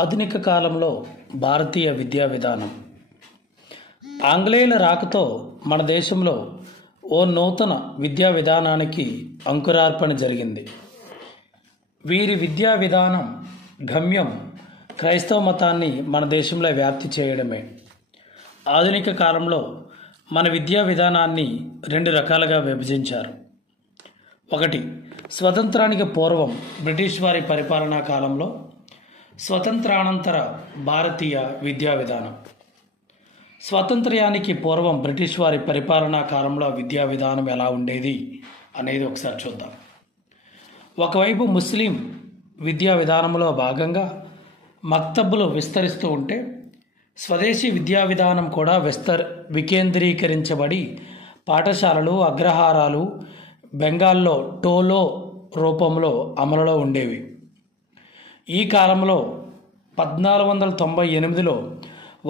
ఆధునిక కాలంలో భారతీయ విద్యా విధానం ఆంగ్లేయుల రాకతో మన దేశంలో ఓ నూతన విద్యా విధానానికి అంకురార్పణ జరిగింది. వీరి విద్యా విధానం గమ్యం క్రైస్తవ మతాన్ని మన దేశంలో వ్యాప్తి చేయడమే. ఆధునిక కాలంలో మన విద్యా విధానాన్ని రెండు రకాలుగా విభజించారు. ఒకటి, స్వతంత్రానికి పూర్వం బ్రిటిష్ వారి పరిపాలనా కాలంలో స్వతంత్రానంతర భారతీయ విద్యా విధానం. స్వాతంత్ర్యానికి పూర్వం బ్రిటిష్ వారి పరిపాలనా కాలంలో విద్యా విధానం ఎలా ఉండేది అనేది ఒకసారి చూద్దాం. ఒకవైపు ముస్లిం విద్యా విధానంలో భాగంగా మక్తబులు విస్తరిస్తూ ఉంటే స్వదేశీ విద్యా విధానం కూడా వికేంద్రీకరించబడి పాఠశాలలు, అగ్రహారాలు బెంగాల్లో టోలో రూపంలో అమలులో ఉండేవి. ఈ కాలంలో 1498లో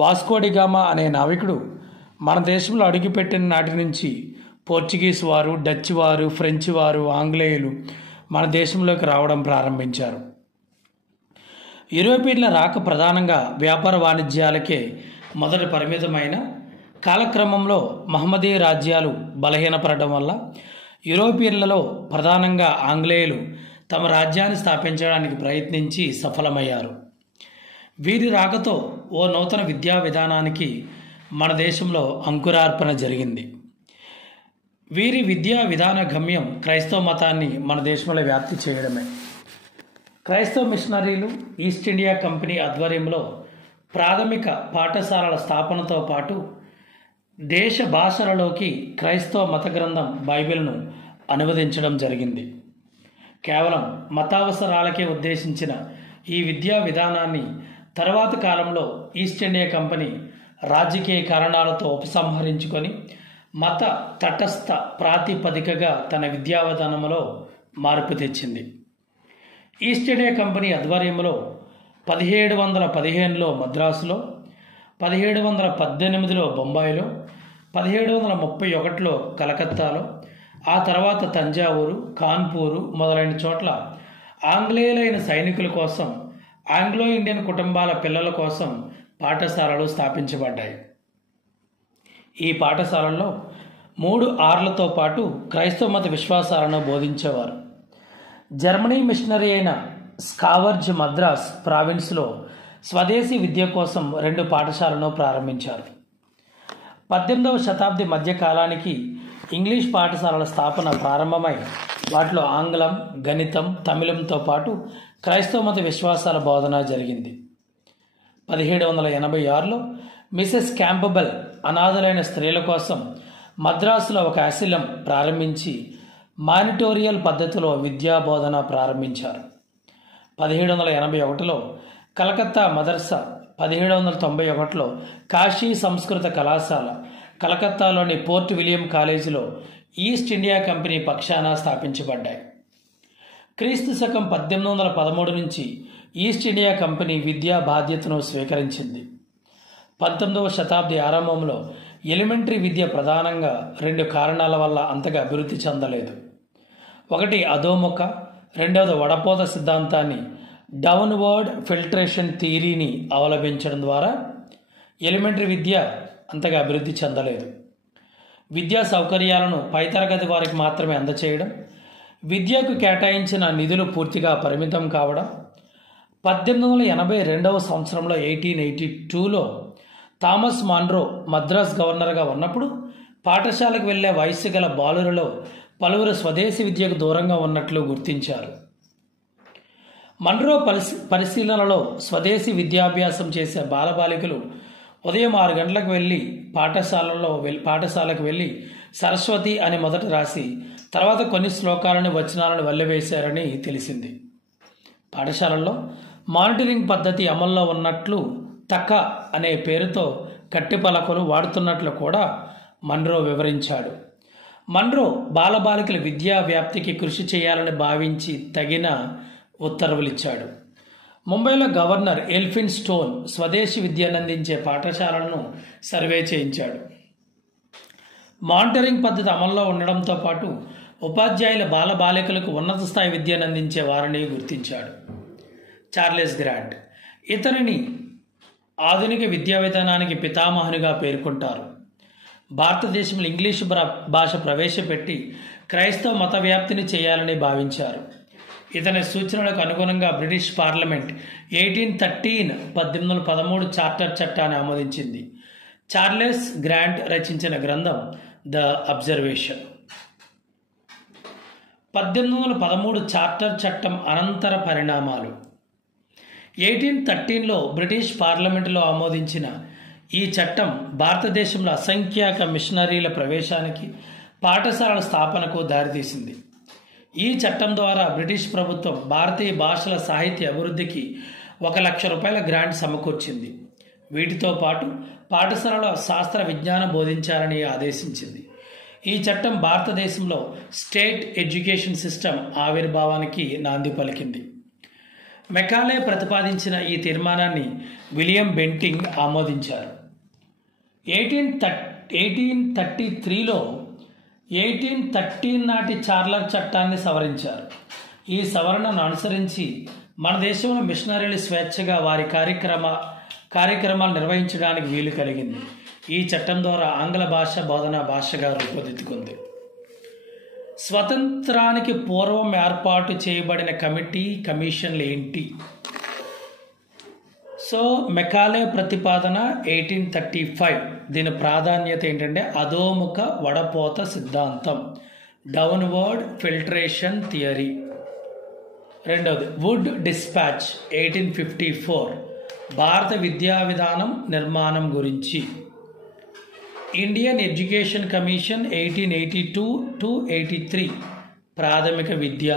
వాస్కోడిగామా అనే నావికుడు మన దేశంలో అడుగుపెట్టిన నాటి నుంచి పోర్చుగీస్ వారు, డచ్ వారు, ఫ్రెంచ్ వారు, ఆంగ్లేయులు మన దేశంలోకి రావడం ప్రారంభించారు. యూరోపియన్ల రాక ప్రధానంగా వ్యాపార వాణిజ్యాలకే మొదట పరిమితమైన కాలక్రమంలో మహమ్మదీయ రాజ్యాలు బలహీనపడడం వల్ల యూరోపియన్లలో ప్రధానంగా ఆంగ్లేయులు తమ రాజ్యాన్ని స్థాపించడానికి ప్రయత్నించి సఫలమయ్యారు. వీరి రాకతో ఓ నూతన విద్యా విధానానికి మన దేశంలో అంకురార్పణ జరిగింది. వీరి విద్యా విధాన గమ్యం క్రైస్తవ మతాన్ని మన దేశంలో వ్యాప్తి చేయడమే. క్రైస్తవ మిషనరీలు ఈస్ట్ ఇండియా కంపెనీ ఆధ్వర్యంలో ప్రాథమిక పాఠశాలల స్థాపనతో పాటు దేశ భాషలలోకి క్రైస్తవ మత గ్రంథం బైబిల్ను అనువదించడం జరిగింది. కేవలం మతావసరాలకే ఉద్దేశించిన ఈ విద్యా విధానాన్ని తర్వాత కాలంలో ఈస్ట్ ఇండియా కంపెనీ రాజకీయ కారణాలతో ఉపసంహరించుకొని మత తటస్థ ప్రాతిపదికగా తన విద్యా విధానంలో మార్పు తెచ్చింది. ఈస్ట్ ఇండియా కంపెనీ ఆధ్వర్యంలో 1715లో మద్రాసులో, 1718లో బొంబాయిలో, 1731లో కలకత్తాలో, ఆ తర్వాత తంజావూరు, కాన్పూరు మొదలైన చోట్ల ఆంగ్లేయులైన సైనికుల కోసం, ఆంగ్లో ఇండియన్ కుటుంబాల పిల్లల కోసం పాఠశాలలు స్థాపించబడ్డాయి. ఈ పాఠశాలల్లో 3 ఆర్లతో పాటు క్రైస్తవ మత విశ్వాసాలను బోధించేవారు. జర్మనీ మిషనరీ అయిన స్కావర్జ్ మద్రాస్ ప్రావిన్స్లో స్వదేశీ విద్య కోసం 2 పాఠశాలను ప్రారంభించారు. 18వ శతాబ్ది మధ్యకాలానికి ఇంగ్లీష్ పాఠశాలల స్థాపన ప్రారంభమై వాటిలో ఆంగ్లం, గణితం, తమిళంతో పాటు క్రైస్తవ మత విశ్వాసాల బోధన జరిగింది. 1786లో మిసెస్ క్యాంపబెల్ అనాథలైన స్త్రీల కోసం మద్రాసులో ఒక అసిలం ప్రారంభించి మానిటోరియల్ పద్ధతిలో విద్యా బోధన ప్రారంభించారు. 1781లో కలకత్తా మదర్సా, 1791లో కాశీ సంస్కృత కళాశాల, కలకత్తాలోని పోర్ట్ విలియం కాలేజీలో ఈస్ట్ ఇండియా కంపెనీ పక్షాన స్థాపించబడ్డాయి. క్రీస్తు శకం 1813 నుంచి ఈస్ట్ ఇండియా కంపెనీ విద్యా బాధ్యతను స్వీకరించింది. 19వ శతాబ్ది ఆరంభంలో ఎలిమెంటరీ విద్య ప్రధానంగా 2 కారణాల వల్ల అంతగా అభివృద్ధి చెందలేదు. ఒకటి, అధోముఖ, రెండవది వడపోత సిద్ధాంతాన్ని, డౌన్వర్డ్ ఫిల్ట్రేషన్ థియరీని అవలంబించడం ద్వారా ఎలిమెంటరీ విద్య అంతగా అభివృద్ధి చెందలేదు. విద్యా సౌకర్యాలను పైతరగతి వారికి మాత్రమే అందచేయడం, విద్యకు కేటాయించిన నిధులు పూర్తిగా పరిమితం కావడం, 1882వ సంవత్సరంలో 1882లో థామస్ మాన్రో మద్రాస్ గవర్నర్గా ఉన్నప్పుడు పాఠశాలకు వెళ్లే వయస్సు గల బాలురలో పలువురు స్వదేశీ విద్యకు దూరంగా ఉన్నట్లు గుర్తించారు. మన్రో పరిశీలనలో స్వదేశీ విద్యాభ్యాసం చేసే బాలబాలికలు ఉదయం 6 గంటలకు వెళ్ళి పాఠశాలకు వెళ్ళి సరస్వతి అని మొదట రాసి తర్వాత కొన్ని శ్లోకాలను, వచనాలను వల్లెవేశారని తెలిసింది. పాఠశాలల్లో మానిటరింగ్ పద్ధతి అమల్లో ఉన్నట్లు తక్క అనే పేరుతో కట్టి పలకలు వాడుతున్నట్లు కూడా మన్రో వివరించాడు. మన్రో బాలబాలికల విద్యా వ్యాప్తికి కృషి చేయాలని భావించి తగిన ఉత్తర్వులిచ్చాడు. ముంబైలో గవర్నర్ ఎల్ఫిన్ స్టోన్ స్వదేశీ విద్యను అందించే పాఠశాలలను సర్వే చేయించాడు. మానిటరింగ్ పద్ధతి అమల్లో ఉండడంతో పాటు ఉపాధ్యాయుల బాలబాలికలకు ఉన్నత స్థాయి విద్యను అందించే వారిని గుర్తించాడు. చార్లెస్ గ్రాంట్ ఇతనిని ఆధునిక విద్యా విధానానికి పితామహునిగా పేర్కొంటారు. భారతదేశంలో ఇంగ్లీషు భాష ప్రవేశపెట్టి క్రైస్తవ మత వ్యాప్తిని చేయాలని భావించారు. ఇతని సూచనలకు అనుగుణంగా బ్రిటిష్ పార్లమెంట్ 1813 చార్టర్ చట్టాన్ని ఆమోదించింది. చార్లెస్ గ్రాంట్ రచించిన గ్రంథం ద అబ్జర్వేషన్. 1813 చార్టర్ చట్టం అనంతర పరిణామాలు. 1813లో బ్రిటిష్ పార్లమెంటులో ఆమోదించిన ఈ చట్టం భారతదేశంలో అసంఖ్యాక మిషనరీల ప్రవేశానికి, పాఠశాలల స్థాపనకు దారితీసింది. ఈ చట్టం ద్వారా బ్రిటిష్ ప్రభుత్వం భారతీయ భాషల సాహిత్య అభివృద్ధికి ₹1,00,000 గ్రాంట్ సమకూర్చింది. వీటితో పాటు పాఠశాలలో శాస్త్ర విజ్ఞానం బోధించాలని ఆదేశించింది. ఈ చట్టం భారతదేశంలో స్టేట్ ఎడ్యుకేషన్ సిస్టమ్ ఆవిర్భావానికి నాంది పలికింది. మెకాలే ప్రతిపాదించిన ఈ తీర్మానాన్ని విలియం బెంటింగ్ ఆమోదించారు. 1833లో 1813 నాటి చార్టర్ చట్టాన్ని సవరించారు. ఈ సవరణను అనుసరించి మన దేశంలో మిషనరీలు స్వేచ్ఛగా వారి కార్యక్రమాలు నిర్వహించడానికి వీలు కలిగింది. ఈ చట్టం ద్వారా ఆంగ్ల భాష బోధనా భాషగా రూపుదిద్దుకుంది. స్వతంత్రానికి పూర్వం ఏర్పాటు చేయబడిన కమిషన్లు ఏంటి? సో మెకాలే ప్రతిపాదన 1835. దీని ప్రాధాన్యత ఏంటంటే అధోముఖ వడపోత సిద్ధాంతం, డౌన్వర్డ్ ఫిల్టరేషన్ థియరీ. రెండవది వుడ్ డిస్పాచ్ 1854, భారత విద్యా విధానం నిర్మాణం గురించి. ఇండియన్ ఎడ్యుకేషన్ కమిషన్ 1882-83, ప్రాథమిక విద్య.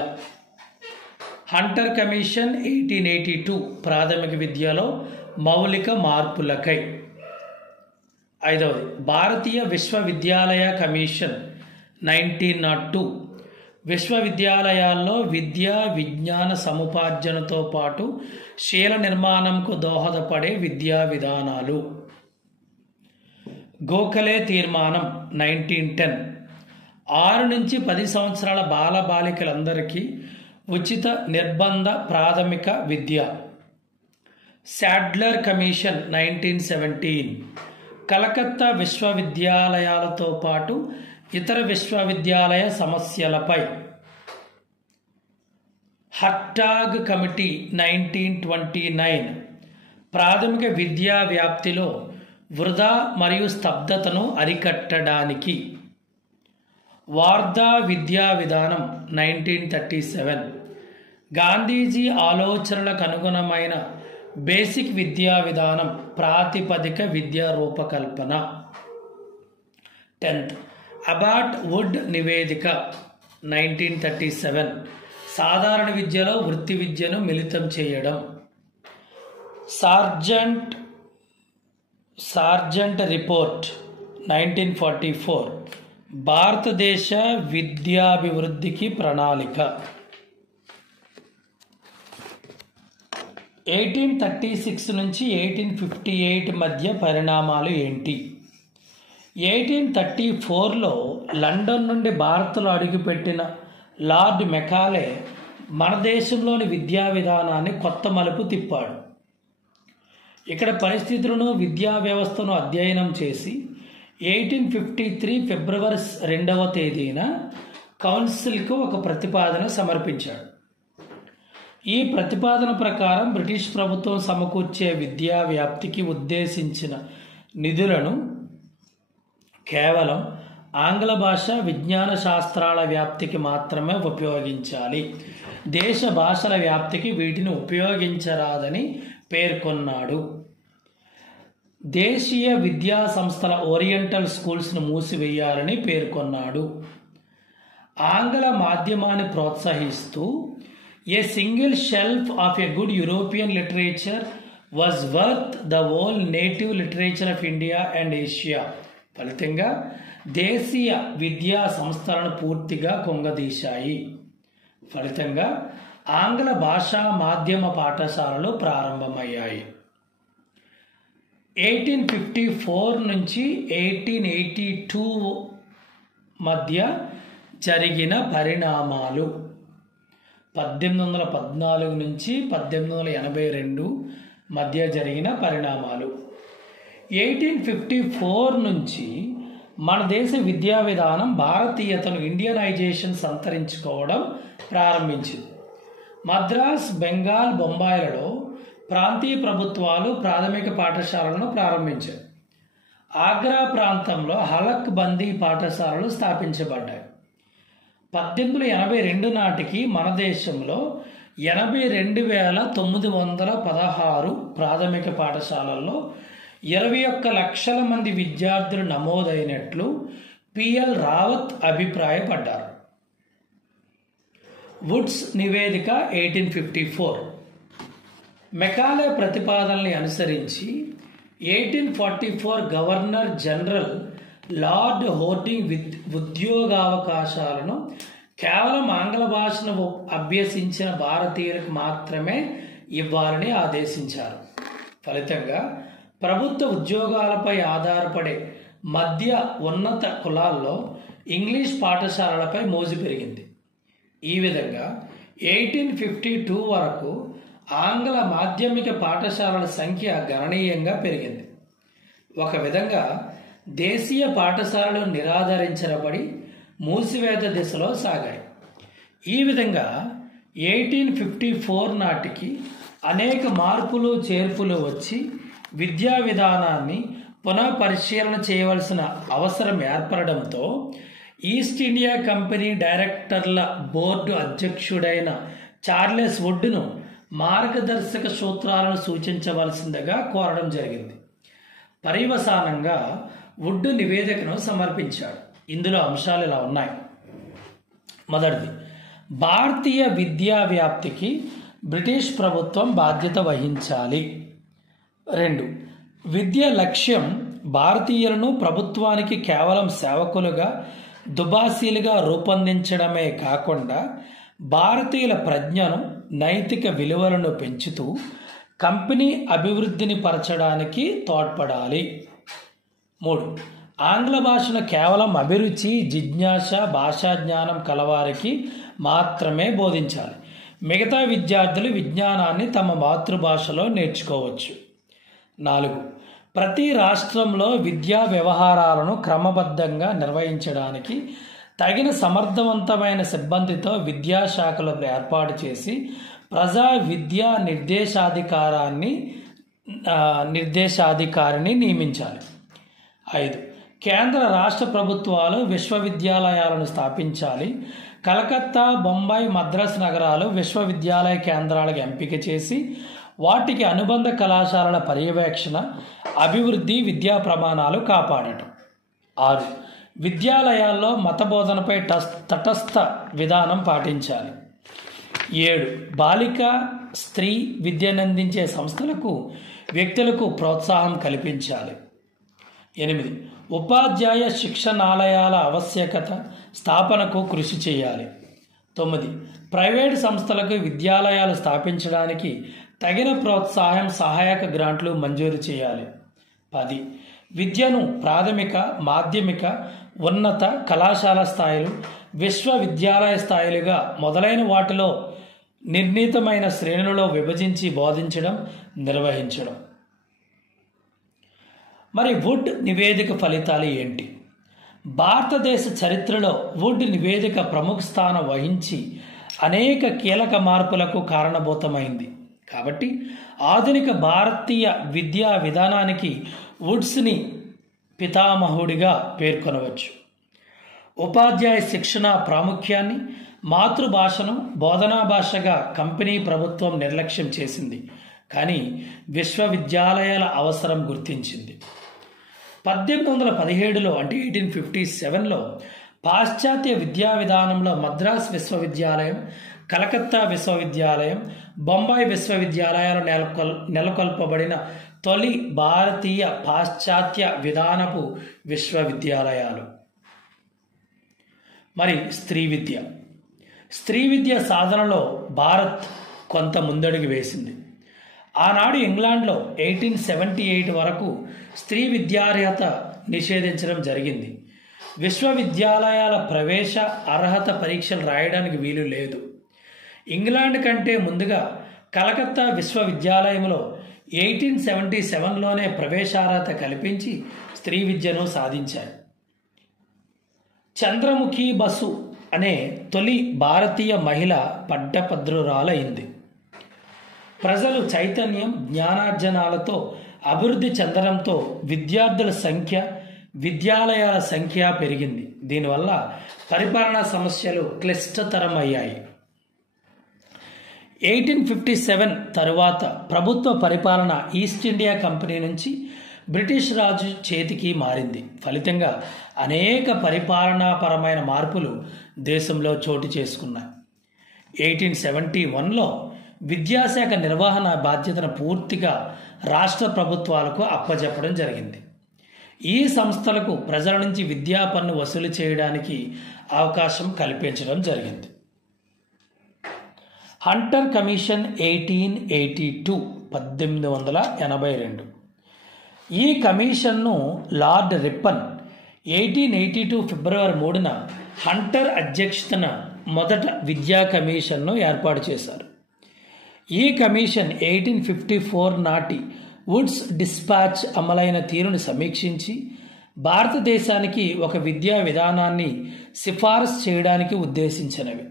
హంటర్ కమిషన్ 1882, ప్రాథమిక విద్యలో మౌలిక మార్పులకై. ఐదవది భారతీయ విశ్వవిద్యాలయ కమిషన్ 1902, విశ్వవిద్యాలయాల్లో విద్యా విజ్ఞాన సముపార్జనతో పాటు శీల నిర్మాణంకు దోహదపడే విద్యా విధానాలు. గోఖలే తీర్మానం 1910, 6 నుంచి 10 సంవత్సరాల బాలబాలికలందరికీ ఉచిత నిర్బంధ ప్రాథమిక విద్య. శాడ్లర్ కమిషన్ 1917, కలకత్తా విశ్వవిద్యాలయాలతో పాటు ఇతర విశ్వవిద్యాలయ సమస్యలపై. హర్టాగ్ కమిటీ 1929, ప్రాథమిక విద్యా వ్యాప్తిలో వృధా మరియు స్తబ్దతను అరికట్టడానికి. వార్ధా విద్యా విధానం 1937, గాంధీజీ ఆలోచనలకు అనుగుణమైన బేసిక్ విద్యా విధానం, ప్రాతిపదిక విద్యా రూపకల్పన. 10th అబాట్ వుడ్ నివేదిక 1937, సాధారణ విద్యలో వృత్తి విద్యను మిళితం చేయడం. సార్జెంట్ రిపోర్ట్ 1944, భారతదేశ విద్యాభివృద్ధికి ప్రణాళిక. 1836 నుంచి 1858 మధ్య పరిణామాలు ఏంటి? 1834లో లండన్ నుండి భారత్లో అడుగుపెట్టిన లార్డ్ మెకాలే మన దేశంలోని విద్యా విధానాన్ని కొత్త మలుపు తిప్పాడు. ఇక్కడ పరిస్థితులను, విద్యా వ్యవస్థను అధ్యయనం చేసి 1853 ఫిబ్రవరి 2వ తేదీన కౌన్సిల్కు ఒక ప్రతిపాదన సమర్పించాడు. ఈ ప్రతిపాదన ప్రకారం బ్రిటిష్ ప్రభుత్వం సమకూర్చే విద్యా వ్యాప్తికి ఉద్దేశించిన నిధులను కేవలం ఆంగ్ల భాష, విజ్ఞాన శాస్త్రాల వ్యాప్తికి మాత్రమే ఉపయోగించాలి, దేశ భాషల వ్యాప్తికి వీటిని ఉపయోగించరాదని పేర్కొన్నాడు. దేశీయ విద్యా సంస్థల ఓరియంటల్ స్కూల్స్ను మూసివేయాలని పేర్కొన్నాడు. ఆంగ్ల మాధ్యమాన్ని ప్రోత్సహిస్తూ a single shelf of a good European literature was worth the whole native literature of India and Asia. ఫలితంగా దేశీయ విద్యా సంస్థలను పూర్తిగా కుంగదీశాయి. ఫలితంగా ఆంగ్ల భాషా మాధ్యమ పాఠశాలలు ప్రారంభమయ్యాయి. 1854 నుంచి 1882 మధ్య జరిగిన పరిణామాలు. 1814 నుంచి 1882 మధ్య జరిగిన పరిణామాలు. 1854 నుంచి మన దేశ విద్యా విధానం భారతీయతను ఇండియనైజేషన్ సంతరించుకోవడం ప్రారంభించింది. మద్రాస్, బెంగాల్, బొంబాయిలలో ప్రాంతీయ ప్రభుత్వాలు ప్రాథమిక పాఠశాలను ప్రారంభించాయి. ఆగ్రా ప్రాంతంలో హలక్ బందీ పాఠశాలలు స్థాపించబడ్డాయి. 1882 నాటికి మన దేశంలో 82,916 ప్రాథమిక పాఠశాలల్లో 21 లక్షల మంది విద్యార్థులు నమోదైనట్లు పిఎల్ రావత్ అభిప్రాయపడ్డారు. వుడ్స్ నివేదిక 1854. మెకాలే ప్రతిపాదనల్ని అనుసరించి 1844 గవర్నర్ జనరల్ లార్డ్ హోర్డింగ్ ఉద్యోగావకాశాలను కేవలం ఆంగ్ల భాషను అభ్యసించిన భారతీయులకు మాత్రమే ఇవ్వాలని ఆదేశించారు. ఫలితంగా ప్రభుత్వ ఉద్యోగాలపై ఆధారపడే మధ్య ఉన్నత కులాల్లో ఇంగ్లీష్ పాఠశాలలపై మోజు పెరిగింది. ఈ విధంగా 1852 వరకు ఆంగ్ల మాధ్యమిక పాఠశాలల సంఖ్య గణనీయంగా పెరిగింది. ఒక విధంగా దేశీయ పాఠశాలలు నిరాదరించబడి మూసివేత దిశలో సాగాయి. ఈ విధంగా 1854 నాటికి అనేక మార్పులు చేర్పులు వచ్చి విద్యా విధానాన్ని పునః పరిశీలన చేయవలసిన అవసరం ఏర్పడడంతో ఈస్ట్ ఇండియా కంపెనీ డైరెక్టర్ల బోర్డు అధ్యక్షుడైన చార్లెస్ వుడ్ను మార్గదర్శక సూత్రాలను సూచించవలసిందిగా కోరడం జరిగింది. పర్యవసానంగా వుడ్ నివేదికను సమర్పించాడు. ఇందులో అంశాలు ఇలా ఉన్నాయి. మొదటిది, భారతీయ విద్యా వ్యాప్తికి బ్రిటిష్ ప్రభుత్వం బాధ్యత వహించాలి. 2, విద్య లక్ష్యం భారతీయులను ప్రభుత్వానికి కేవలం సేవకులుగా, దుబాసీలుగా రూపొందించడమే కాకుండా భారతీయుల ప్రజ్ఞను, నైతిక విలువలను పెంచుతూ కంపెనీ అభివృద్ధిని పరచడానికి తోడ్పడాలి. 3, ఆంగ్ల భాషను కేవలం అభిరుచి, జిజ్ఞాస, భాషా జ్ఞానం కలవారికి మాత్రమే బోధించాలి. మిగతా విద్యార్థులు విజ్ఞానాన్ని తమ మాతృభాషలో నేర్చుకోవచ్చు. 4, ప్రతి రాష్ట్రంలో విద్యా వ్యవహారాలను క్రమబద్ధంగా నిర్వహించడానికి తగిన సమర్థవంతమైన సిబ్బందితో విద్యాశాఖలు ఏర్పాటు చేసి ప్రజా విద్యా నిర్దేశాధికారిని నియమించాలి. 5, కేంద్ర రాష్ట్ర ప్రభుత్వాలు విశ్వవిద్యాలయాలను స్థాపించాలి. కలకత్తా, బొంబాయి, మద్రాస్ నగరాలు విశ్వవిద్యాలయ కేంద్రాలకు ఎంపిక చేసి వాటికి అనుబంధ కళాశాలల పర్యవేక్షణ, అభివృద్ధి, విద్యా ప్రమాణాలు కాపాడటం. 6, విద్యాలయాల్లో మత బోధనపై తటస్థ విధానం పాటించాలి. 7, బాలిక, స్త్రీ విద్యనందించే సంస్థలకు, వ్యక్తులకు ప్రోత్సాహం కల్పించాలి. 8, ఉపాధ్యాయ శిక్షణాలయాల ఆవశ్యకత స్థాపనకు కృషి చేయాలి. 9, ప్రైవేటు సంస్థలకు విద్యాలయాలు స్థాపించడానికి తగిన ప్రోత్సాహం, సహాయక గ్రాంట్లు మంజూరు చేయాలి. 10, విద్యను ప్రాథమిక, మాధ్యమిక, ఉన్నత కళాశాల స్థాయిలు, విశ్వవిద్యాలయ స్థాయిలుగా మొదలైన వాటిలో నిర్ణీతమైన శ్రేణులలో విభజించి బోధించడం, నిర్వహించడం. మరి వుడ్ నివేదిక ఫలితాలు ఏంటి? భారతదేశ చరిత్రలో వుడ్ నివేదిక ప్రముఖ స్థానం వహించి అనేక కీలక మార్పులకు కారణభూతమైంది. కాబట్టి ఆధునిక భారతీయ విద్యా విధానానికి వుడ్స్ని పితామహుడిగా పేర్కొనవచ్చు. ఉపాధ్యాయ శిక్షణ ప్రాముఖ్యాన్ని, మాతృభాషను బోధనా భాషగా కంపెనీ ప్రభుత్వం నిర్లక్ష్యం చేసింది, కానీ విశ్వవిద్యాలయాల అవసరం గుర్తించింది. 1817లో అంటే 1857లో పాశ్చాత్య విద్యా విధానంలో మద్రాస్ విశ్వవిద్యాలయం, కలకత్తా విశ్వవిద్యాలయం, బొంబాయి విశ్వవిద్యాలయాలు నెలకొల్పబడిన తొలి భారతీయ పాశ్చాత్య విధానపు విశ్వవిద్యాలయాలు. మరి స్త్రీ విద్య సాధనలో భారత్ కొంత ముందడుగు వేసింది. ఆనాడు ఇంగ్లాండ్లో 1878 వరకు స్త్రీ విద్యార్హత నిషేధించడం జరిగింది. విశ్వవిద్యాలయాల ప్రవేశ అర్హత పరీక్షలు రాయడానికి వీలు లేదు. ఇంగ్లాండ్ కంటే ముందుగా కలకత్తా విశ్వవిద్యాలయంలో 1877లోనే ప్రవేశార్హత కల్పించి స్త్రీ విద్యను సాధించారు. చంద్రముఖి బసు అనే తొలి భారతీయ మహిళ పట్టభద్రురాలైంది. ప్రజలు చైతన్యం, జ్ఞానార్జనాలతో అభివృద్ధి చెందడంతో విద్యార్థుల సంఖ్య, విద్యాలయాల సంఖ్య పెరిగింది. దీనివల్ల పరిపాలనా సమస్యలు క్లిష్టతరమయ్యాయి. 1857 తరువాత ప్రభుత్వ పరిపాలన ఈస్ట్ ఇండియా కంపెనీ నుంచి బ్రిటిష్ రాజు చేతికి మారింది. ఫలితంగా అనేక పరిపాలనాపరమైన మార్పులు దేశంలో చోటు చేసుకున్నాయి. 1871లో విద్యాశాఖ నిర్వహణ బాధ్యతను పూర్తిగా రాష్ట్ర ప్రభుత్వాలకు అప్పజెప్పడం జరిగింది. ఈ సంస్థలకు ప్రజల నుంచి విద్యా పన్ను వసూలు చేయడానికి అవకాశం కల్పించడం జరిగింది. Hunter commission 1882 1882. ఈ కమిషన్ను లార్డ్ రిప్పన్ 1882 ఫిబ్రవరి 3న హంటర్ అధ్యక్షతన మొదట విద్యా కమిషన్ను ఏర్పాటు చేశారు. ఈ కమిషన్ 1854 నాటి వుడ్స్ డిస్పాచ్ అమలైన తీరును సమీక్షించి భారతదేశానికి ఒక విద్యా విధానాన్ని సిఫారసు చేయడానికి ఉద్దేశించినవి.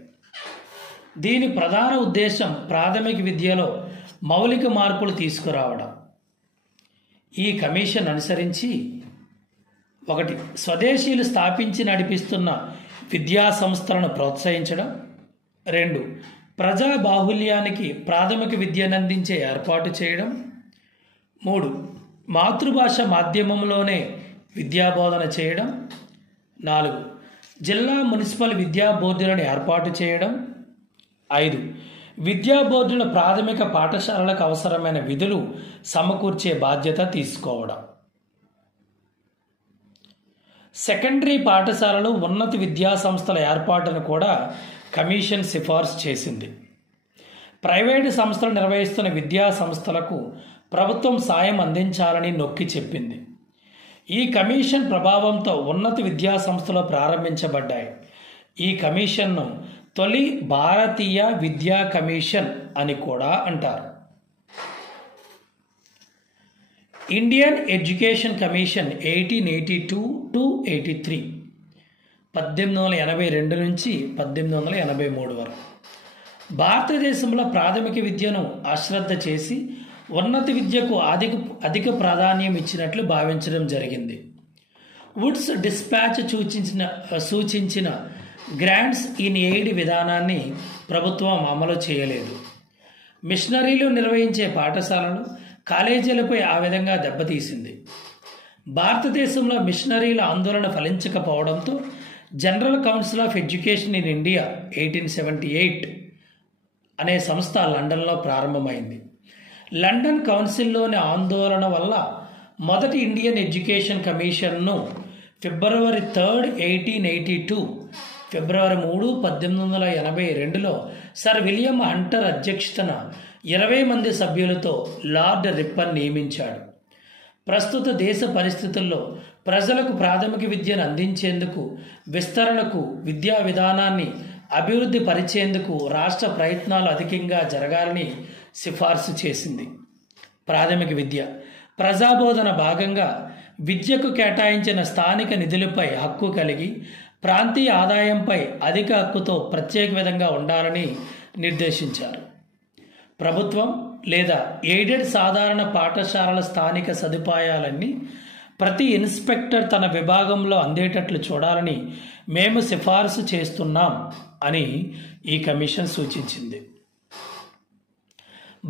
దీని ప్రధాన ఉద్దేశం ప్రాథమిక విద్యలో మౌలిక మార్పులు తీసుకురావడం. ఈ కమిషన్ అనుసరించి 1. స్వదేశీయులు స్థాపించి నడిపిస్తున్న విద్యా సంస్థలను ప్రోత్సహించడం. 2. ప్రజా బాహుల్యానికి ప్రాథమిక విద్యనందించే ఏర్పాటు చేయడం. 3. మాతృభాష మాధ్యమంలోనే విద్యాబోధన చేయడం. 4. జిల్లా మున్సిపల్ విద్యా బోర్డులను ఏర్పాటు చేయడం. 5. విద్యా బోర్డుల ప్రాథమిక పాఠశాలలకు అవసరమైన విధులు సమకూర్చే బాధ్యత తీసుకోవడం. సెకండరీ పాఠశాలలు, ఉన్నత విద్యా సంస్థల ఏర్పాటును కూడా కమిషన్ సిఫార్సు చేసింది. ప్రైవేటు సంస్థలు నిర్వహిస్తున్న విద్యా సంస్థలకు ప్రభుత్వం సాయం అందించాలని నొక్కి చెప్పింది. ఈ కమిషన్ ప్రభావంతో ఉన్నత విద్యా సంస్థలు ప్రారంభించబడ్డాయి. ఈ కమిషన్ను తొలి భారతీయ విద్యా కమిషన్ అని కూడా అంటారు. ఇండియన్ ఎడ్యుకేషన్ కమిషన్ 1882 to 83 1882 నుంచి 1883 వరకు భారతదేశంలో ప్రాథమిక విద్యను అశ్రద్ధ చేసి ఉన్నత విద్యకు అధిక ప్రాధాన్యం ఇచ్చినట్లు భావించడం జరిగింది. వుడ్స్ డిస్పాచ్ సూచించిన గ్రాంట్స్ ఇన్ ఎయిడ్ విధానాన్ని ప్రభుత్వం అమలు చేయలేదు. మిషనరీలు నిర్వహించే పాఠశాలలు, కాలేజీలపై ఆ విధంగా దెబ్బతీసింది. భారతదేశంలో మిషనరీల ఆందోళన ఫలించకపోవడంతో General Council of Education in India 1878 అనే సంస్థ లండన్లో ప్రారంభమైంది. లండన్ కౌన్సిల్లోని ఆందోళన వల్ల మొదటి ఇండియన్ ఎడ్యుకేషన్ కమిషన్ను ఫిబ్రవరి 3, 1882 ఫిబ్రవరి 3, 1882లో సర్ విలియం హంటర్ అధ్యక్షతన 20 మంది సభ్యులతో లార్డ్ రిప్పన్ నియమించాడు. ప్రస్తుత దేశ పరిస్థితుల్లో ప్రజలకు ప్రాథమిక విద్యను అందించేందుకు, విస్తరణకు, విద్యా విధానాన్ని అభివృద్ధి పరిచేందుకు రాష్ట్ర ప్రయత్నాలు అధికంగా జరగాలని సిఫార్సు చేసింది. ప్రాథమిక విద్య, ప్రజాబోధన భాగంగా విద్యకు కేటాయించిన స్థానిక నిధులపై హక్కు కలిగి ప్రాంతీయ ఆదాయంపై అధిక హక్కుతో ప్రత్యేక విధంగా ఉండాలని నిర్దేశించారు. ప్రభుత్వం లేదా ఎయిడెడ్ సాధారణ పాఠశాలల స్థానిక సదుపాయాలన్నీ ప్రతి ఇన్స్పెక్టర్ తన విభాగంలో అందేటట్లు చూడాలని మేము సిఫారసు చేస్తున్నాం అని ఈ కమిషన్ సూచించింది.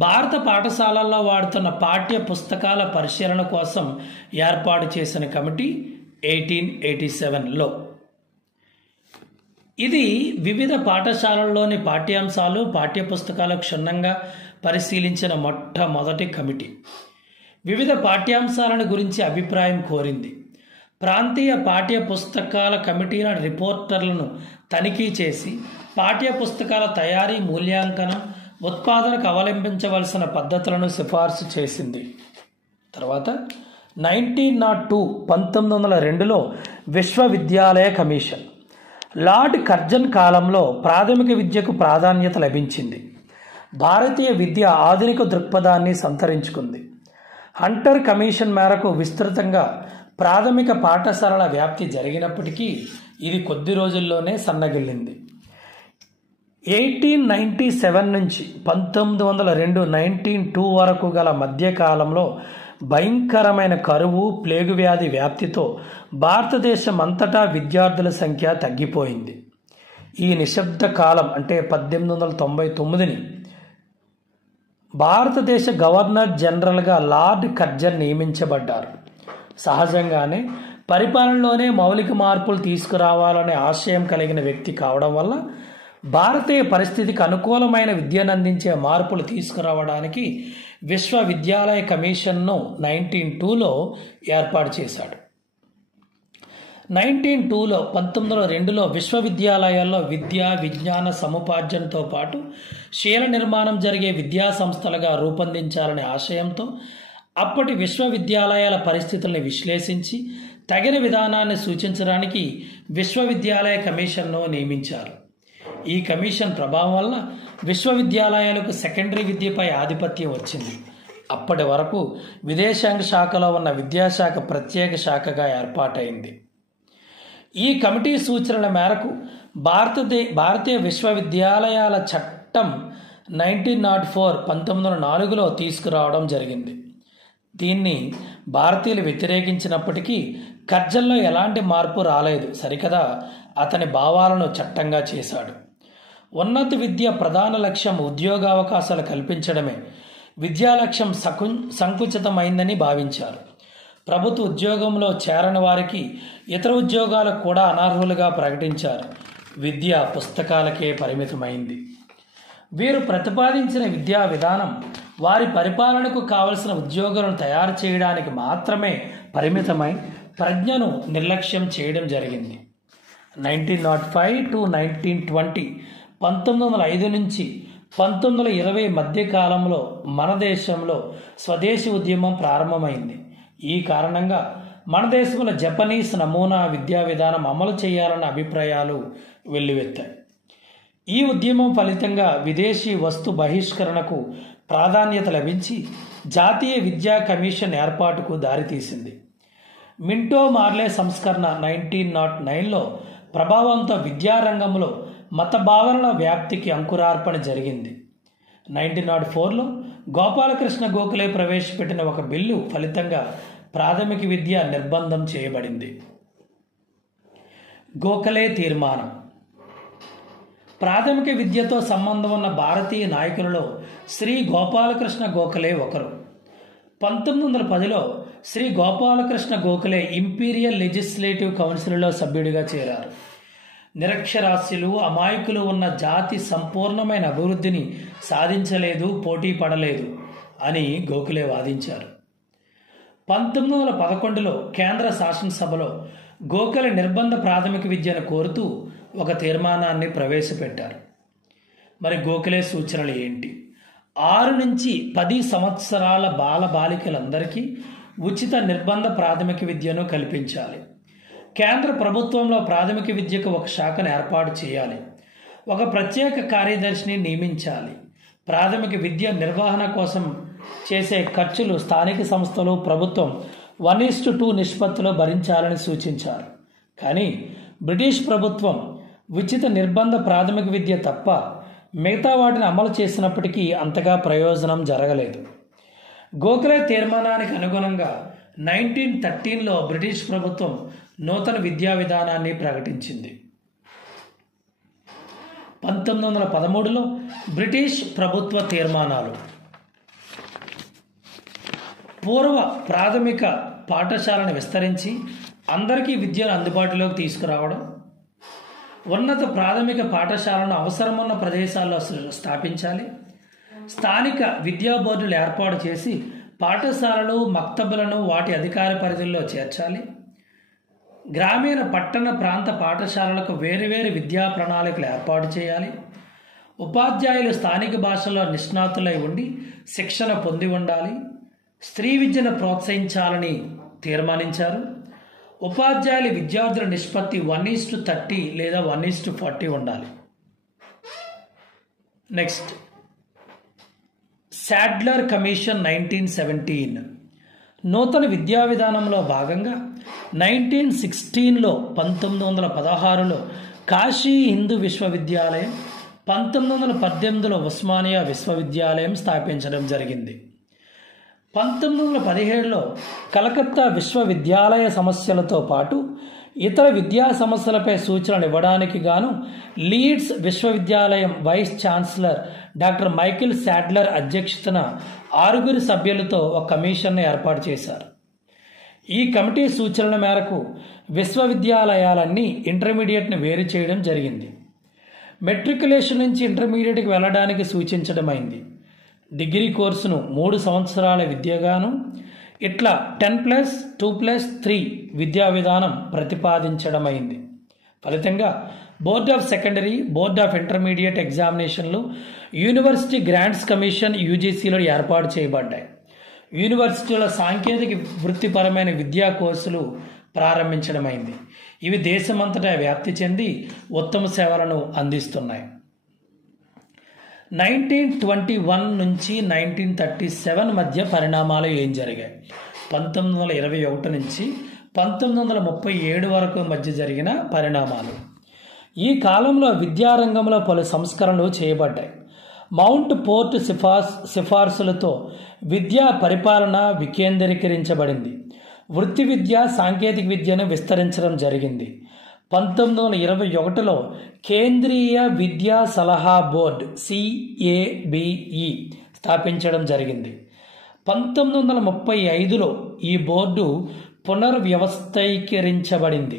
భారత పాఠశాలల్లో వాడుతున్న పాఠ్య పుస్తకాల పరిశీలన కోసం ఏర్పాటు చేసిన కమిటీ 1887లో ఇది వివిధ పాఠశాలల్లోని పాఠ్యాంశాలు, పాఠ్యపుస్తకాలు క్షుణ్ణంగా పరిశీలించిన మొట్టమొదటి కమిటీ. వివిధ పాఠ్యాంశాలను గురించి అభిప్రాయం కోరింది. ప్రాంతీయ పాఠ్య పుస్తకాల కమిటీల రిపోర్టర్లను తనిఖీ చేసి పాఠ్య పుస్తకాల తయారీ, మూల్యాంకనం, ఉత్పాదనకు అవలంబించవలసిన పద్ధతులను సిఫార్సు చేసింది. తర్వాత 1902లో విశ్వవిద్యాలయ కమిషన్. లార్డ్ కర్జన్ కాలంలో ప్రాథమిక విద్యకు ప్రాధాన్యత లభించింది. భారతీయ విద్య ఆధునిక దృక్పథాన్ని సంతరించుకుంది. హంటర్ కమిషన్ మేరకు విస్తృతంగా ప్రాథమిక పాఠశాలల వ్యాప్తి జరిగినప్పటికీ ఇది కొద్ది రోజుల్లోనే సన్నగిల్లింది. 1897 నుంచి 1902 1902 వరకు గల మధ్యకాలంలో భయంకరమైన కరువు, ప్లేగు వ్యాధి వ్యాప్తితో భారతదేశం అంతటా విద్యార్థుల సంఖ్య తగ్గిపోయింది. ఈ నిశ్శబ్ద కాలం అంటే 1899ని భారతదేశ గవర్నర్ జనరల్గా లార్డ్ కర్జన్ నియమించబడ్డారు. సహజంగానే పరిపాలనలోనే మౌలిక మార్పులు తీసుకురావాలనే ఆశయం కలిగిన వ్యక్తి కావడం వల్ల భారతీయ పరిస్థితికి అనుకూలమైన విద్యను అందించే మార్పులు తీసుకురావడానికి విశ్వవిద్యాలయ కమిషన్ను 1902లో ఏర్పాటు చేశాడు. 1902లో విశ్వవిద్యాలయాల్లో విద్యా విజ్ఞాన సముపార్జనతో పాటు శీల నిర్మాణం జరిగే విద్యా సంస్థలుగా రూపొందించాలనే ఆశయంతో అప్పటి విశ్వవిద్యాలయాల పరిస్థితుల్ని విశ్లేషించి తగిన విధానాన్ని సూచించడానికి విశ్వవిద్యాలయ కమిషన్ను నియమించారు. ఈ కమిషన్ ప్రభావం వల్ల విశ్వవిద్యాలయాలకు సెకండరీ విద్యపై ఆధిపత్యం వచ్చింది. అప్పటి వరకు విదేశాంగ శాఖలో ఉన్న విద్యాశాఖ ప్రత్యేక శాఖగా ఏర్పాటైంది. ఈ కమిటీ సూచనల మేరకు భారతీయ విశ్వవిద్యాలయాల చట్టం 1904 తీసుకురావడం జరిగింది. దీన్ని భారతీయులు వ్యతిరేకించినప్పటికీ కర్జన్లో ఎలాంటి మార్పు రాలేదు. సరికదా అతని భావాలను చట్టంగా చేశాడు. ఉన్నత విద్య ప్రధాన లక్ష్యం ఉద్యోగావకాశాలు కల్పించడమే. విద్యా లక్ష్యం సంకుచితమైందని భావించారు. ప్రభుత్వ ఉద్యోగంలో చేరని వారికి ఇతర ఉద్యోగాలకు కూడా అనర్హులుగా ప్రకటించారు. విద్య పుస్తకాలకే పరిమితమైంది. వీరు ప్రతిపాదించిన విద్యా విధానం వారి పరిపాలనకు కావలసిన ఉద్యోగులను తయారు చేయడానికి మాత్రమే పరిమితమై ప్రజ్ఞను నిర్లక్ష్యం చేయడం జరిగింది. 1905 to 1920 1905 నుంచి 1920 మధ్య కాలంలో మన దేశంలో స్వదేశీ ఉద్యమం ప్రారంభమైంది. ఈ కారణంగా మన దేశంలో జపనీస్ నమూనా విద్యా విధానం అమలు చేయాలన్న అభిప్రాయాలు వెల్లువెత్తాయి. ఈ ఉద్యమం ఫలితంగా విదేశీ వస్తు బహిష్కరణకు ప్రాధాన్యత లభించి జాతీయ విద్యా కమిషన్ ఏర్పాటుకు దారితీసింది. మింటో మార్లే సంస్కరణ 1909లో ప్రభావంతో విద్యారంగంలో మత భావనల వ్యాప్తికి అంకురార్పణ జరిగింది. 1904లో గోపాలకృష్ణ గోఖలే ప్రవేశపెట్టిన ఒక బిల్లు ఫలితంగా ప్రాథమిక విద్య నిర్బంధం చేయబడింది. గోఖలే తీర్మానం. ప్రాథమిక విద్యతో సంబంధం ఉన్న భారతీయ నాయకులలో శ్రీ గోపాలకృష్ణ గోఖలే ఒకరు. 1910లో శ్రీ గోపాలకృష్ణ గోఖలే ఇంపీరియల్ లెజిస్లేటివ్ కౌన్సిల్లో సభ్యుడిగా చేరారు. నిరక్షరాస్యులు, అమాయకులు ఉన్న జాతి సంపూర్ణమైన అభివృద్ధిని సాధించలేదు, పోటీ పడలేదు అని గోఖలే వాదించారు. 1911లో కేంద్ర శాసనసభలో గోఖలే నిర్బంధ ప్రాథమిక విద్యను కోరుతూ ఒక తీర్మానాన్ని ప్రవేశపెట్టారు. మరి గోఖలే సూచనలు ఏంటి? 6 నుంచి 10 సంవత్సరాల బాలికలందరికీ ఉచిత నిర్బంధ ప్రాథమిక విద్యను కల్పించాలి. కేంద్ర ప్రభుత్వంలో ప్రాథమిక విద్యకు ఒక శాఖను ఏర్పాటు చేయాలి. ఒక ప్రత్యేక కార్యదర్శిని నియమించాలి. ప్రాథమిక విద్య నిర్వహణ కోసం చేసే ఖర్చులు స్థానిక సంస్థలు, ప్రభుత్వం 1:2 నిష్పత్తిలో భరించాలని సూచించారు. కానీ బ్రిటిష్ ప్రభుత్వం ఉచిత నిర్బంధ ప్రాథమిక విద్య తప్ప మిగతా వాటిని అమలు చేసినప్పటికీ అంతగా ప్రయోజనం జరగలేదు. గోఖలే తీర్మానానికి అనుగుణంగా 1913లో బ్రిటిష్ ప్రభుత్వం నూతన విద్యా విధానాన్ని ప్రకటించింది. 1913లో బ్రిటిష్ ప్రభుత్వ తీర్మానాలు. పూర్వ ప్రాథమిక పాఠశాలను విస్తరించి అందరికీ విద్యను అందుబాటులోకి తీసుకురావడం, ఉన్నత ప్రాథమిక పాఠశాలను అవసరమున్న ప్రదేశాల్లో స్థాపించాలి. స్థానిక విద్యా బోర్డులు ఏర్పాటు చేసి పాఠశాలలు, మక్తబులను వాటి అధికార పరిధిలో చేర్చాలి. గ్రామీణ, పట్టణ, ప్రాంత పాఠశాలలకు వేరువేరు విద్యా ప్రణాళికలు ఏర్పాటు చేయాలి. ఉపాధ్యాయులు స్థానిక భాషలో నిష్ణాతులై ఉండి శిక్షణ పొంది ఉండాలి. స్త్రీ విద్యను ప్రోత్సహించాలని తీర్మానించారు. ఉపాధ్యాయుల విద్యార్థుల నిష్పత్తి 1:30 లేదా 1:40 ఉండాలి. Next, Sadler commission 1917. నూతన విద్యా విధానంలో భాగంగా 1916లో కాశీ హిందూ విశ్వవిద్యాలయం, 1918లో ఉస్మానియా విశ్వవిద్యాలయం స్థాపించడం జరిగింది. 1917లో కలకత్తా విశ్వవిద్యాలయ సమస్యలతో పాటు ఇతర విద్యా సమస్యలపై సూచనలు ఇవ్వడానికి గాను లీడ్స్ విశ్వవిద్యాలయం vice chancellor doctor Michael Sadler అధ్యక్షతన 6 సభ్యులతో ఒక కమిషన్ను ఏర్పాటు చేశారు. ఈ కమిటీ సూచనల మేరకు విశ్వవిద్యాలయాలన్నీ ఇంటర్మీడియట్ని వేరు చేయడం జరిగింది. మెట్రికులేషన్ నుంచి ఇంటర్మీడియట్కి వెళ్ళడానికి సూచించడమైంది. డిగ్రీ కోర్సును 3 సంవత్సరాల విద్యగాను ఇట్లా 10+2+3 విద్యా విధానం ప్రతిపాదించడమైంది. ఫలితంగా board of secondary, board of intermediate ఎగ్జామినేషన్లు, యూనివర్సిటీ గ్రాంట్స్ కమిషన్ యూజీసీలో ఏర్పాటు చేయబడ్డాయి. యూనివర్సిటీల సాంకేతిక వృత్తిపరమైన విద్యా కోర్సులు ప్రారంభించడమైంది. ఇవి దేశమంతటా వ్యాప్తి చెంది ఉత్తమ సేవలను అందిస్తున్నాయి. 1921 నుంచి 1937 మధ్య పరిణామాలు ఏం జరిగాయి? 1921 నుంచి 1937 వరకు మధ్య జరిగిన పరిణామాలు. ఈ కాలంలో విద్యారంగంలో పలు సంస్కరణలు చేయబడ్డాయి. మౌంట్ పోర్ట్ సిఫార్సులతో విద్యా పరిపాలన వికేంద్రీకరించబడింది. వృత్తి విద్య, సాంకేతిక విద్యను విస్తరించడం జరిగింది. 1921లో కేంద్రీయ విద్యా సలహా బోర్డు CABE స్థాపించడం జరిగింది. 1935లో ఈ బోర్డు పునర్వ్యవస్థీకరించబడింది.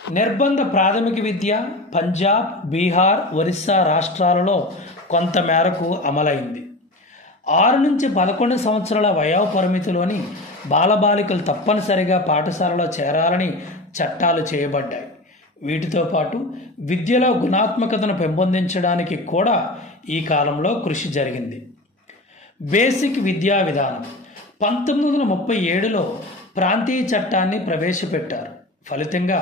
నిర్బంధ ప్రాథమిక విద్య పంజాబ్, బీహార్, ఒరిస్సా రాష్ట్రాలలో కొంత మేరకు అమలైంది. 6 నుంచి 11 సంవత్సరాల వయో పరిమితిలోని బాలబాలికలు తప్పనిసరిగా పాఠశాలలో చేరాలని చట్టాలు చేయబడ్డాయి. వీటితో పాటు విద్యలో గుణాత్మకతను పెంపొందించడానికి కూడా ఈ కాలంలో కృషి జరిగింది. బేసిక్ విద్యా విధానం 1937లో ప్రాంతీయ చట్టాన్ని ప్రవేశపెట్టారు. ఫలితంగా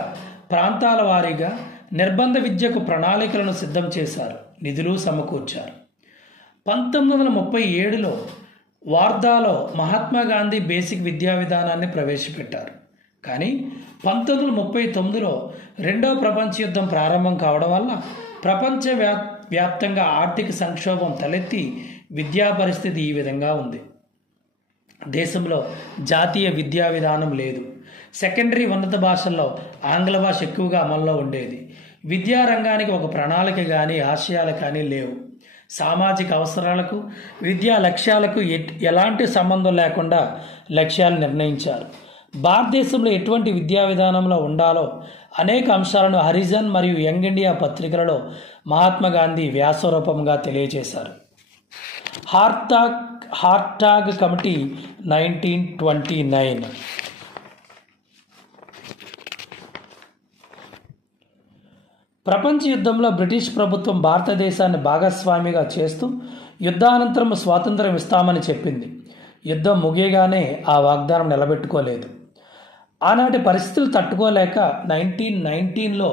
ప్రాంతాల వారీగా నిర్బంధ విద్యకు ప్రణాళికలను సిద్ధం చేశారు, నిధులు సమకూర్చారు. 1937లో వార్ధాలో మహాత్మా గాంధీ బేసిక్ విద్యా విధానాన్ని ప్రవేశపెట్టారు. కానీ 1939లో రెండవ ప్రపంచ యుద్ధం ప్రారంభం కావడం వల్ల ప్రపంచ వ్యాప్తంగా ఆర్థిక సంక్షోభం తలెత్తి విద్యా పరిస్థితి ఈ విధంగా ఉంది. దేశంలో జాతీయ విద్యా విధానం లేదు. సెకండరీ ఉన్నత భాషల్లో ఆంగ్ల భాష ఎక్కువగా అమల్లో ఉండేది. విద్యారంగానికి ఒక ప్రణాళిక కానీ ఆశయాలు కానీ లేవు. సామాజిక అవసరాలకు విద్యా లక్ష్యాలకు ఎలాంటి సంబంధం లేకుండా లక్ష్యాలు నిర్ణయించారు. భారతదేశంలో ఎటువంటి విద్యా విధానంలో ఉండాలో అనేక అంశాలను హరిజన్ మరియు యంగ్ ఇండియా పత్రికలలో మహాత్మా గాంధీ వ్యాసరూపంగా తెలియజేశారు. Hartog committee 1929. ప్రపంచ యుద్ధంలో బ్రిటిష్ ప్రభుత్వం భారతదేశాన్ని భాగస్వామిగా చేస్తూ యుద్ధానంతరం స్వాతంత్రం ఇస్తామని చెప్పింది. యుద్ధం ముగియగానే ఆ వాగ్దానం నిలబెట్టుకోలేదు. ఆనాటి పరిస్థితులు తట్టుకోలేక 1919లో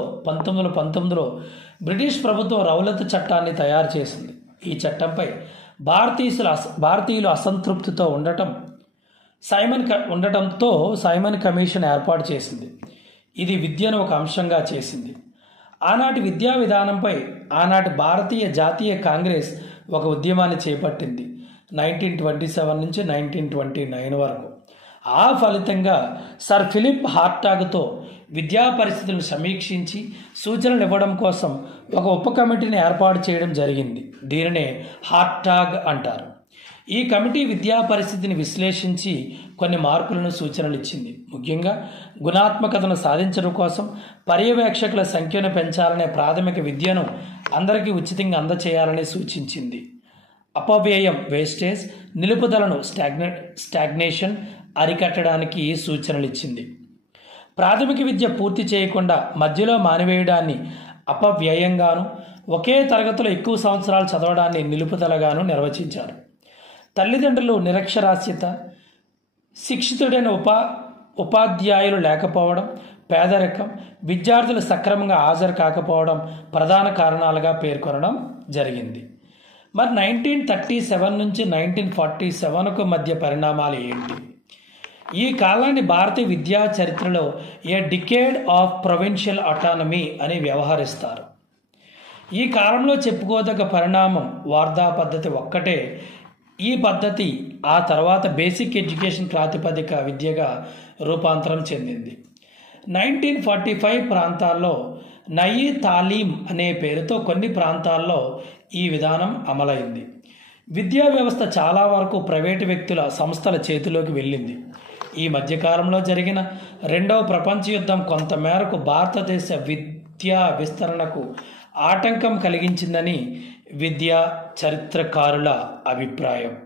బ్రిటిష్ ప్రభుత్వం రౌలత్ చట్టాన్ని తయారు చేసింది. ఈ చట్టంపై భారతీయులు అసంతృప్తితో ఉండటంతో సైమన్ కమిషన్ ఏర్పాటు చేసింది. ఇది విద్యను ఒక అంశంగా చేసింది. ఆనాటి విద్యా విధానంపై ఆనాటి భారతీయ జాతీయ కాంగ్రెస్ ఒక ఉద్యమాన్ని చేపట్టింది 1927 నుంచి 1929 వరకు. ఆ ఫలితంగా సర్ ఫిలిప్ హార్టాగ్తో విద్యా పరిస్థితులను సమీక్షించి సూచనలు ఇవ్వడం కోసం ఒక ఉప కమిటీని ఏర్పాటు చేయడం జరిగింది. దీనినే హార్టాగ్ అంటారు. ఈ కమిటీ విద్యా పరిస్థితిని విశ్లేషించి కొన్ని మార్పులను సూచనలు ఇచ్చింది. ముఖ్యంగా గుణాత్మకతను సాధించడం కోసం పర్యవేక్షకుల సంఖ్యను పెంచాలనే ప్రాథమిక విద్యను అందరికీ ఉచితంగా అందచేయాలని సూచించింది. అపవ్యయం వేస్టేజ్, నిలుపుదలను స్టాగ్నేషన్ అరికట్టడానికి సూచనలు ఇచ్చింది. ప్రాథమిక విద్య పూర్తి చేయకుండా మధ్యలో మానివేయడాన్ని అపవ్యయంగాను, ఒకే తరగతిలో ఎక్కువ సంవత్సరాలు చదవడాన్ని నిలుపుదలగాను నిర్వచించారు. తల్లిదండ్రులు నిరక్షరాస్యత, శిక్షితుడైన ఉపాధ్యాయులు లేకపోవడం, పేదరికం, విద్యార్థులు సక్రమంగా హాజరు కాకపోవడం ప్రధాన కారణాలుగా పేర్కొనడం జరిగింది. మరి 1937 నుంచి 1947కు మధ్య పరిణామాలు ఏంటి? ఈ కాలాన్ని భారతీయ విద్యా చరిత్రలో a decade of provincial autonomy అని వ్యవహరిస్తారు. ఈ కాలంలో చెప్పుకోదగ్గ పరిణామం వార్ధా పద్ధతి ఒక్కటే. ఈ పద్ధతి ఆ తర్వాత బేసిక్ ఎడ్యుకేషన్ ప్రాతిపదిక విద్యగా రూపాంతరం చెందింది. 1945 ప్రాంతాల్లో నయీ తాలీం అనే పేరుతో కొన్ని ప్రాంతాల్లో ఈ విధానం అమలైంది. విద్యా వ్యవస్థ చాలా వరకు ప్రైవేటు వ్యక్తుల సంస్థల చేతిలోకి వెళ్ళింది. ఈ మధ్యకాలంలో జరిగిన రెండవ ప్రపంచ యుద్ధం కొంతమేరకు భారతదేశ విద్యా విస్తరణకు ఆటంకం కలిగించిందని విద్యా చరిత్రకారుల అభిప్రాయం.